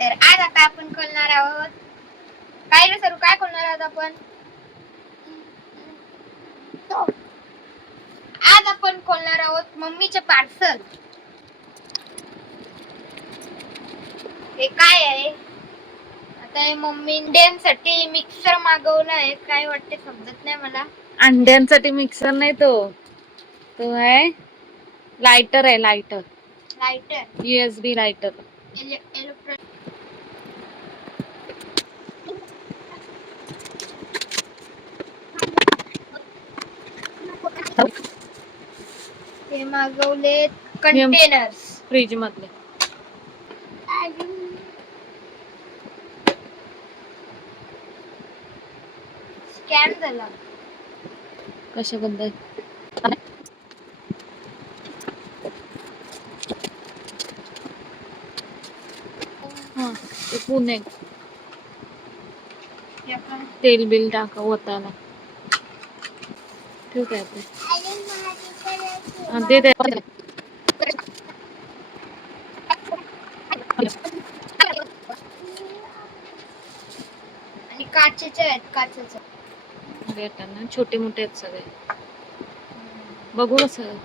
तर आज आता आपण खोलणार आहोत. काय रे सरू काय खोलणार आहोत आपण? आज आपण खोलणार आहोत मम्मीचे पार्सल हे काय आहे? आता हे मम्मी साठी मिक्सर मागवलं आहे. काय वाटते समजत नाही मला. अंड्यांसाठी मिक्सर नाही तो. तो आहे लायटर आहे lighter lighter USB lighter electronic हे मागवलेत कंटेनर्स फ्रीज मधले. स्कॅन झाला. कशा बद्दल हा ते पुणे. तेल बिल टाका ओताला ठीक आहे हा, दे दे. आणि काचेचे आहेत काचेचे. देताना छोटे मोठे आहेत सगळे. बघू कसं.